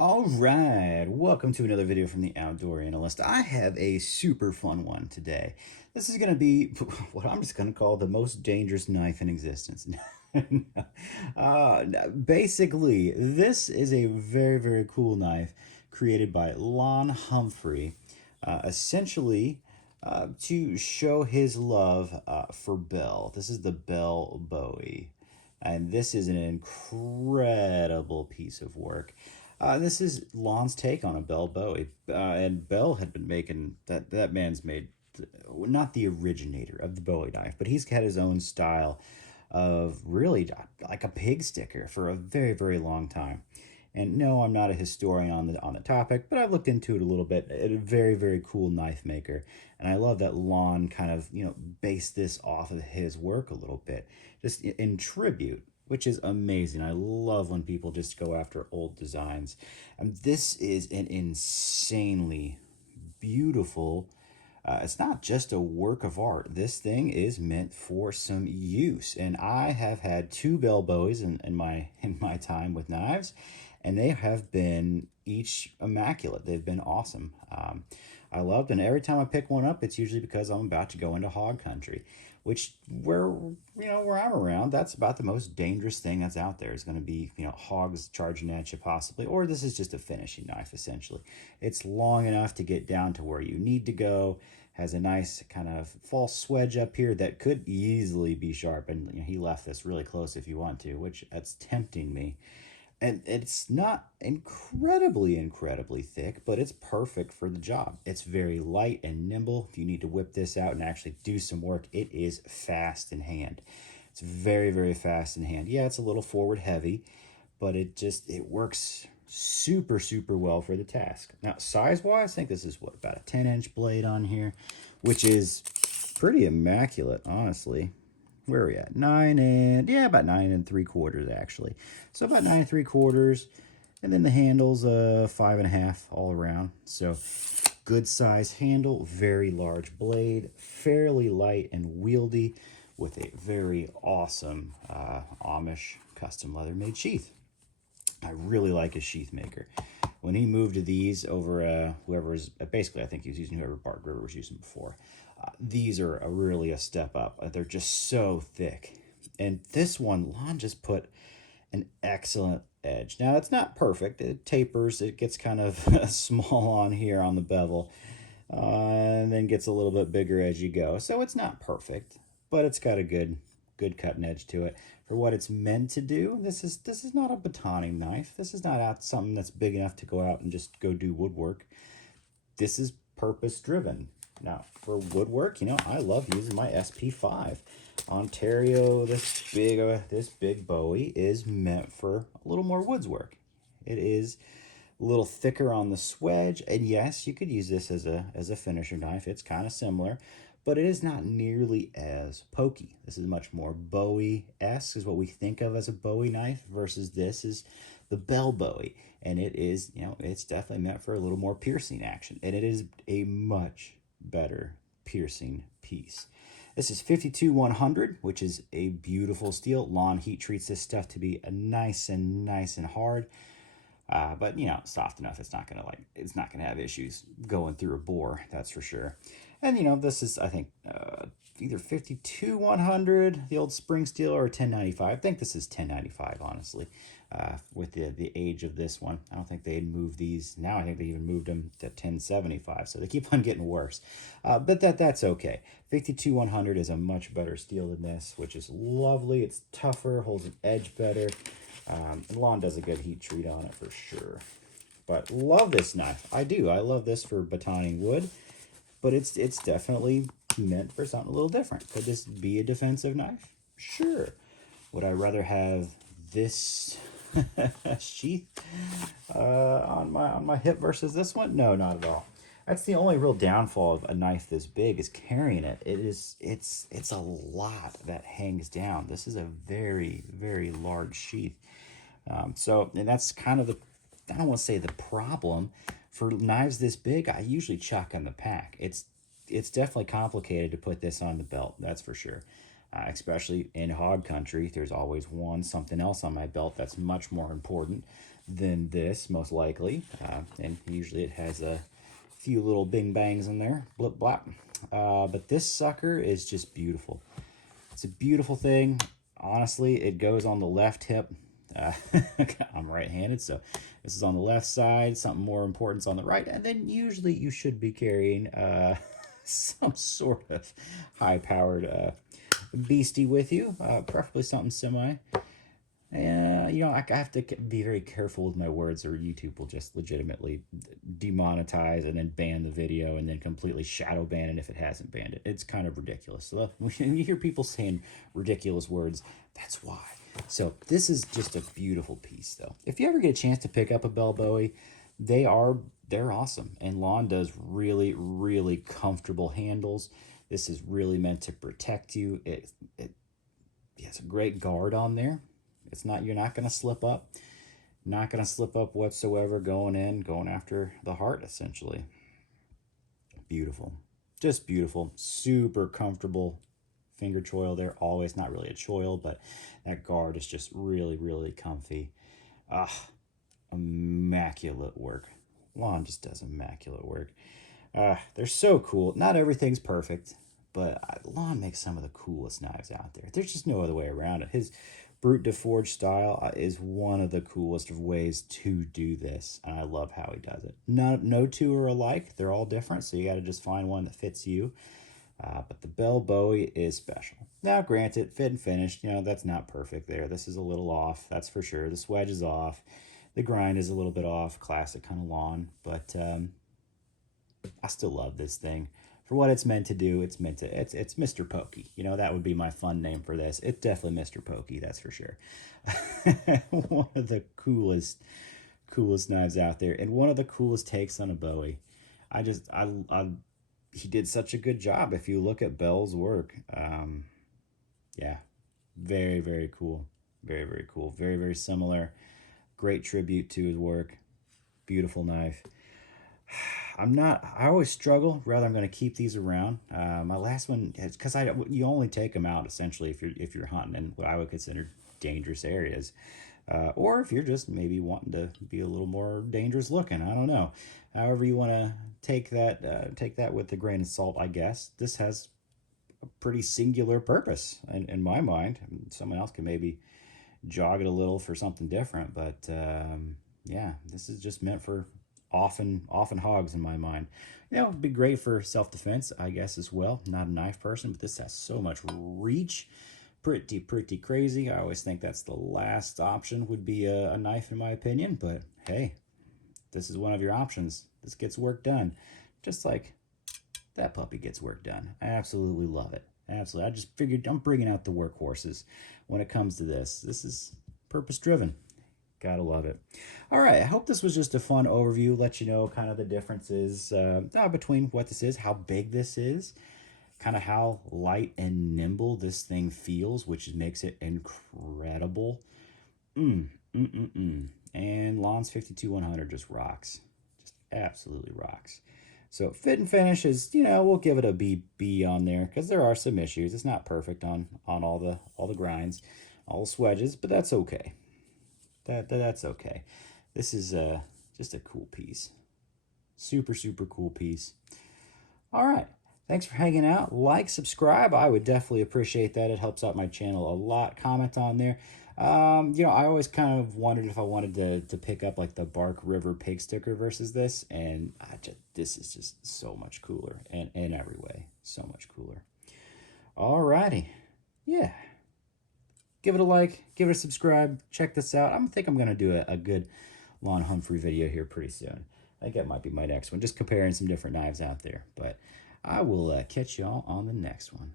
All right, welcome to another video from the Outdoor Analyst. I have a super fun one today. This is going to be what I'm just going to call the most dangerous knife in existence. Basically, this is a very, very cool knife created by Lon Humphrey, essentially to show his love for Bell. This is the Bell Bowie, and this is an incredible piece of work. This is Lon's take on a Bell Bowie, and Bell had been making that. That man's made not the originator of the Bowie knife, but he's had his own style of really like a pig sticker for a very, very long time. And no, I'm not a historian on the topic, but I've looked into it a little bit. A very, very cool knife maker, and I love that Lon kind of based this off of his work a little bit, just in tribute, which is amazing. I love when people just go after old designs. And this is an insanely beautiful. It's not just a work of art. This thing is meant for some use, and I have had two Bell Bowies in my time with knives, and they have been each immaculate. They've been awesome. I loved, and every time I pick one up, it's usually because I'm about to go into hog country, which where I'm around, that's about the most dangerous thing that's out there. Is going to be hogs charging at you possibly, or this is just a finishing knife essentially. It's long enough to get down to where you need to go. Has a nice kind of false swedge up here that could easily be sharp, and he left this really close if you want to, which that's tempting me. And it's not incredibly thick, but it's perfect for the job. It's very light and nimble. If you need to whip this out and actually do some work, it is fast in hand. It's very, very fast in hand. Yeah, it's a little forward heavy, but it works super well for the task. Now, size-wise, I think this is about a 10-inch blade on here, which is pretty immaculate, honestly. Where are we at? About 9 3/4 actually. So about 9 3/4, and then the handle's 5.5 all around. So good size handle, very large blade, fairly light and wieldy, with a very awesome Amish custom leather made sheath. I really like his sheath maker. When he moved to these over whoever's, basically I think he was using whoever Bart River was using before. These are really a step up. They're just so thick. And this one, Lon just put an excellent edge. Now, it's not perfect. It tapers. It gets kind of small on here on the bevel, and then gets a little bit bigger as you go. So it's not perfect, but it's got a good cutting edge to it. For what it's meant to do, this is not a batoning knife. This is not out something that's big enough to go out and just go do woodwork. This is purpose driven. Now, for woodwork, I love using my SP5. Ontario, this big Bowie is meant for a little more woods work. It is a little thicker on the swedge, and yes, you could use this as a finisher knife. It's kind of similar, but it is not nearly as pokey. This is much more Bowie-esque, is what we think of as a Bowie knife, versus this is the Bell Bowie, and it is, it's definitely meant for a little more piercing action, and it is a much better piercing piece. This is 52-100, which is a beautiful steel. Lon heat treats this stuff to be nice and hard, but soft enough. It's not gonna have issues going through a bore. That's for sure. And this is, I think, either 52-100, the old spring steel, or 1095. I think this is 1095, honestly, with the age of this one. I don't think they'd move these. Now I think they even moved them to 1075, so they keep on getting worse. But that's okay. 52-100 is a much better steel than this, which is lovely. It's tougher, holds an edge better. And Lon does a good heat treat on it for sure. But love this knife. I do. I love this for batoning wood, but it's definitely meant for something a little different. Could this be a defensive knife? Sure. Would I rather have this sheath on my hip versus this one? No, not at all. That's the only real downfall of a knife this big, is carrying it. It's a lot that hangs down. This is a very large sheath. And that's kind of I don't want to say the problem. For knives this big, I usually chuck in the pack. It's definitely complicated to put this on the belt, that's for sure. Especially in hog country, there's always something else on my belt that's much more important than this, most likely. And usually it has a few little bing bangs in there, blip blop. But this sucker is just beautiful. It's a beautiful thing. Honestly, it goes on the left hip. Uh, I'm right-handed, so this is on the left side. Something more important's on the right, and then usually you should be carrying some sort of high-powered beastie with you, preferably something semi. You know, I have to be very careful with my words, or YouTube will just legitimately demonetize and then ban the video and then completely shadow ban it if it hasn't banned it. It's kind of ridiculous. So when you hear people saying ridiculous words, that's why. So this is just a beautiful piece, though. If you ever get a chance to pick up a Bell Bowie, they're awesome. And Lon does really, really comfortable handles. This is really meant to protect you. It has a great guard on there. It's not, you're not going to slip up. Not going to slip up whatsoever going after the heart, essentially. Beautiful. Just beautiful. Super comfortable finger choil there. Always, not really a choil, but that guard is just really, really comfy. Immaculate work. Lon just does immaculate work. They're so cool. Not everything's perfect, but Lon makes some of the coolest knives out there. There's just no other way around it. His Brute de Forge style is one of the coolest of ways to do this, and I love how he does it. No two are alike. They're all different, so you got to just find one that fits you. But the Bell Bowie is special. Now, granted, fit and finished, you know, that's not perfect there. This is a little off, that's for sure. The swedge is off. The grind is a little bit off. Classic kind of Lon, but I still love this thing. For what it's meant to do, it's Mr. Pokey. You know, that would be my fun name for this. It's definitely Mr. Pokey, that's for sure. One of the coolest knives out there, and one of the coolest takes on a Bowie. He did such a good job. If you look at Bell's work, yeah, very, very cool. Very, very cool. Very, very similar. Great tribute to his work. Beautiful knife. I always struggle whether I'm going to keep these around. My last one, because you only take them out essentially if you're hunting in what I would consider dangerous areas, or if you're just maybe wanting to be a little more dangerous looking. I don't know. However you want to take that with a grain of salt, I guess. This has a pretty singular purpose in my mind. Someone else can maybe jog it a little for something different, but yeah, this is just meant for often hogs in my mind. You know, it'd be great for self-defense, I guess, as well. Not a knife person, but this has so much reach. Pretty crazy. I always think that's the last option would be a knife in my opinion, but hey, this is one of your options. This gets work done. Just like that puppy gets work done. I absolutely love it. Absolutely. I just figured I'm bringing out the workhorses when it comes to this. This is purpose-driven. Gotta love it. All right, I hope this was just a fun overview, let you know kind of the differences between what this is, how big this is, kind of how light and nimble this thing feels, which makes it incredible. And Lon's 52100 just rocks. Just absolutely rocks. So fit and finish is, you know, we'll give it a B on there because there are some issues. It's not perfect on all the grinds, all the swedges, but that's okay. That's okay. This is just a cool piece. Super cool piece. All right. Thanks for hanging out. Like, subscribe. I would definitely appreciate that. It helps out my channel a lot. Comment on there. You know, I always kind of wondered if I wanted to pick up like the Bark River pig sticker versus this, and this is just so much cooler, and in every way, so much cooler. Alrighty, yeah. Give it a like, give it a subscribe, check this out. I think I'm gonna do a good Lon Humphrey video here pretty soon. I think that might be my next one, just comparing some different knives out there. But I will catch y'all on the next one.